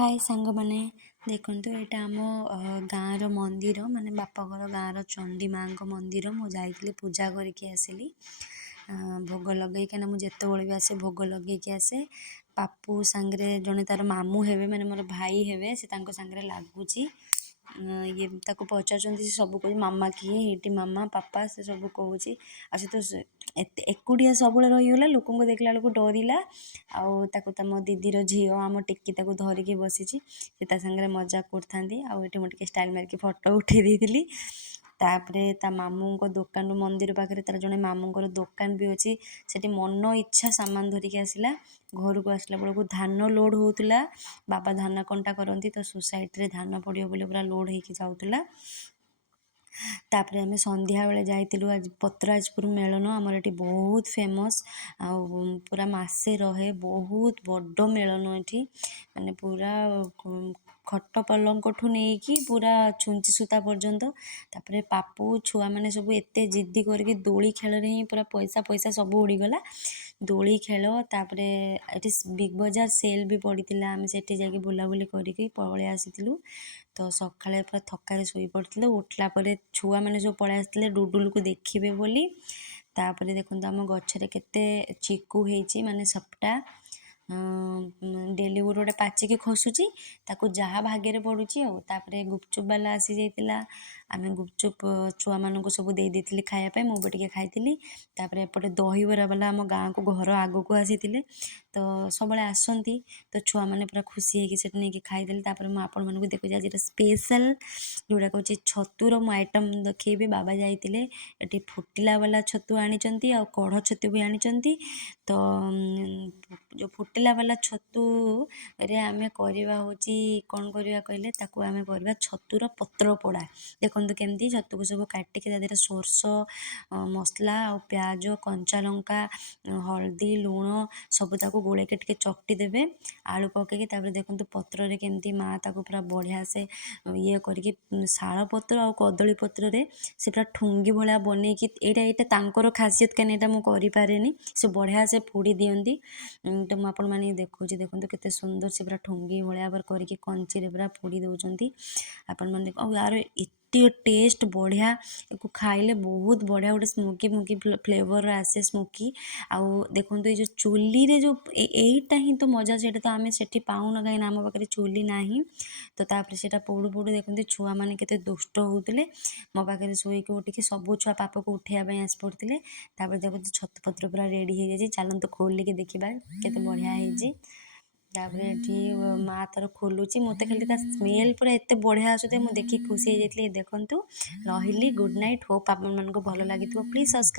हाय सांग मैंने देखु यहाँ आम गाँव मंदिर माने बापाघर गाँव चंडी माँ मंदिर मु जाइली पूजा करके आसिली भोग लगे कहीं मुझे भी आसे भोग लगे आसे पापू सांगे जड़े तार मामू हे माने मोर भाई हे से सांगे लगुच ये ताको पचार सब कह मामा किए ये मामा पापा से सब कहूँ से तो एकुटिया सब रहीगला लोक देखला बेलू डरला आउ मो दीदीर झील आम टिकी धरिकी बसी से सांगे मजाक कर मुझे स्टाइल मारिकी फोटो उठे देती तापरे ता मामू दुकान मंदिर पाखे तार जड़े मामूर दुकान भी अच्छी से मन इच्छा सामान धरिकी आसला घर को आसला बेलू धान लोड होता बाबा धान कंटा करती तो सोसाइटी धान पड़ो बोली पूरा लोड होके जाऊला तापर आम संध्या बेले जाइलु आज पत्राजपुर मेलन आमर ये बहुत फेमस आ पूरा मसे रहे बहुत बड़ मेलन ये माने पूरा खट पलंकठू नहीं पूरा छुंची सूता पर्यंत तापर पापू छुआ मैंने सब एत जिद्दी करके दोली खेल ही पूरा पैसा पैसा सब उड़ीगला दोली खेल तापर ये बिग बजार सेल भी पड़ता आम से जाकि बुलाबुली करके पलि आसीलु तो सकाଳେ पूरा थकारे शोई पड़ते उठला पर छुआ मैंने सब पलि आसते डुडुल को देखिए बोली तापर देखो आम गचर केते चिकू होती माने सपटा डेली गोटे गोटे पाचिकी खसुची ताकू जहाँ भाग्य पड़ुची तापर गुपचुप वाला आसी जाइला आम गुपचुप छुआ मानक सब दे देती खायापी मुझे टे खाई तापर एपटे दहीबरा वाला आम गाँव को घर आग को आसी तो सब आसती तो छुआ मैंने पूरा खुशी होगी नहीं खाईदे तापर मुझे देखुची आज स्पेशल जोड़ा कहूँ छतुर मु आइटम देखी बाबा जाइए ये फुटिला वाला छतु आनी कढ़ छतु भी आनी तो जो फुटिला वाला छतु रे आमे करवा हूँ कौन करवा कहले ताकू आमे करवा छतुर पत्र पोड़ा देखो केमती छतु को सब काटिके तादेह सोरस मसला आ प्याज कंचा लंका हल्दी लुण सब ताकू गोलेके टिके चकटी देवे आलू पकईकि तापर देखो पत्र रे केमती माँ ताकू पूरा बढ़िया से ये करके शाल पत्र आ कदली पत्र रे से पूरा ठुंगी भाया बनईकि यहाँ तांकर खासियत कहीं यहाँ मुझे करें से बढ़िया से फोड़ी दियंती तो मुझे मैंने देखो देखो केते सुंदर से पूरा ठुंगी भाया करके कंची पूरा फोड़ी दौरान आपण मैंने देख यार एते टेस्ट बढ़िया या खाइले बहुत बढ़िया गोटे स्मोकी मुकी फ्लेवर आसे स्मोकी आउ देखो ये जो चुली रे जो यहीटा ही तो मजा से तो आम से पाऊन कहीं आम पाखे चुली ना तो तापर से पोड़ू पोड़ू देखते छुआ मैंने केते दुष्ट होते मो पाखे शोक उठिकी सब छुआ पाप को उठाइबा आस पड़ते देखो छतु पत्र पूरा रेडी हो जाए चलते खोलिकी देखा केते बढ़िया है तापर ये माँ तार खोलुची मत खाली स्मेल पूरा एत बढ़िया आसुते मुझे देखिए खुशी हो जाती देखूँ रही गुड नाइट होप आप भल लगी प्लीज सब्सक्राइब।